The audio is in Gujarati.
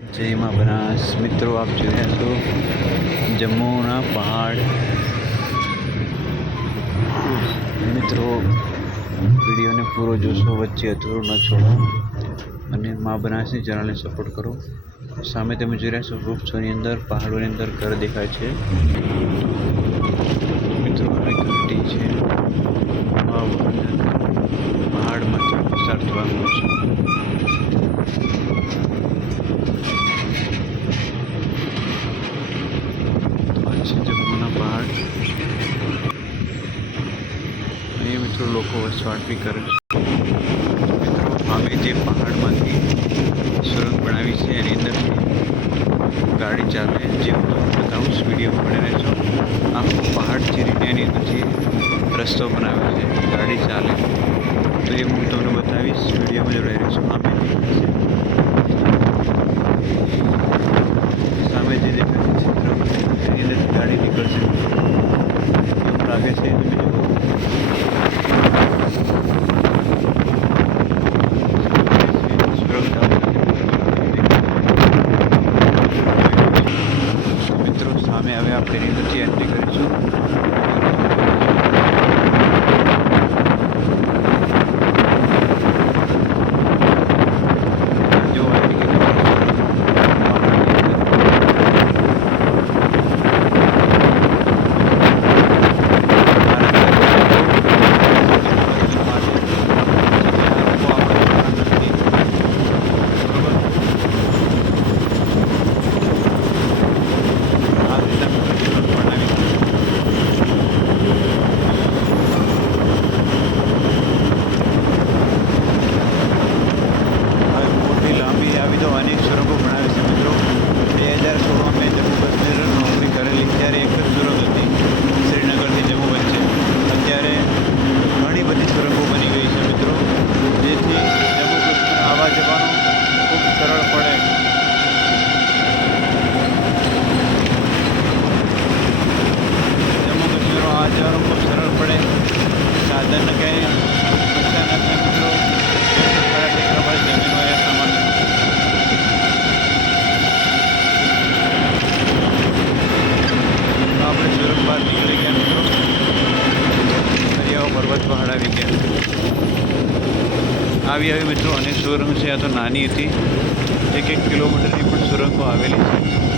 જય માં બનાસ. મિત્રો, આપ જોઈ રહ્યા છો જમ્મુના પહાડ. મિત્રો, વિડીયોને પૂરો જોશો, વચ્ચે અધૂરો ન છોડો. અને મા બનાસની ચેનલને સપોર્ટ કરો. સામે તમે જોઈ રહ્યા છો વૃક્ષોની અંદર, પહાડોની અંદર ઘર દેખાય છે. મિત્રો અને છે આ પહાડમાંથી પસાર થવાનું છે આ છે જમ્મુના પહાડ અહીં લોકો વસવાટ બી કરે છે. મિત્રો, અમે જે પહાડમાંથી સુરંગ બનાવી છે, એની અંદરથી ગાડી ચાલે, જે બતાવું વીડિયો પડે રહેશો આખો પહાડ જે રીતે એની અંદરથી રસ્તો બનાવ્યો છે, ગાડી ચાલે. તો એ હું તમને બતાવીશ, વિડીયોમાં જોડાઈ છું. સામે સામે જે દેખાય છે ચિત્રમાં એની અંદર ગાડી નીકળશે. લાગે છે તમે જુઓ મિત્રો એની અંદરથી એન્ટ્રી કરીશું જો આ હવે મોટી લાંબી આવી તો અનેક સુરંગો બનાવી છે મિત્રો બે હજાર સોળમાં મેં જમ્મુ કાશ્મીર નોકરી કરેલી ત્યારે એક જ સુરંગ હતી શ્રીનગરથી જમ્મુ વચ્ચે અત્યારે ઘણી બધી સુરંગો બની ગઈ છે મિત્રો જેથી જમ્મુ કાશ્મીર આવવા જવાનું ખૂબ સરળ પડે જમ્મુ કાશ્મીર આવવા જવાનું ખૂબ સરળ પડે સાધન ક્યાંય નુકસાન ન થાય મિત્રો ખરા ટેકરા પર જમીન હોય એ સામાન તો આપણે સુરત બહાર નીકળી ગયા મિત્રો દરિયાઓ પર્વત પહાડ આવી ગયા આવી આવી મિત્રો અનેક સુરંગ છે, આ તો નાની હતી. એક એક કિલોમીટરની પણ સુરંગો આવેલી છે.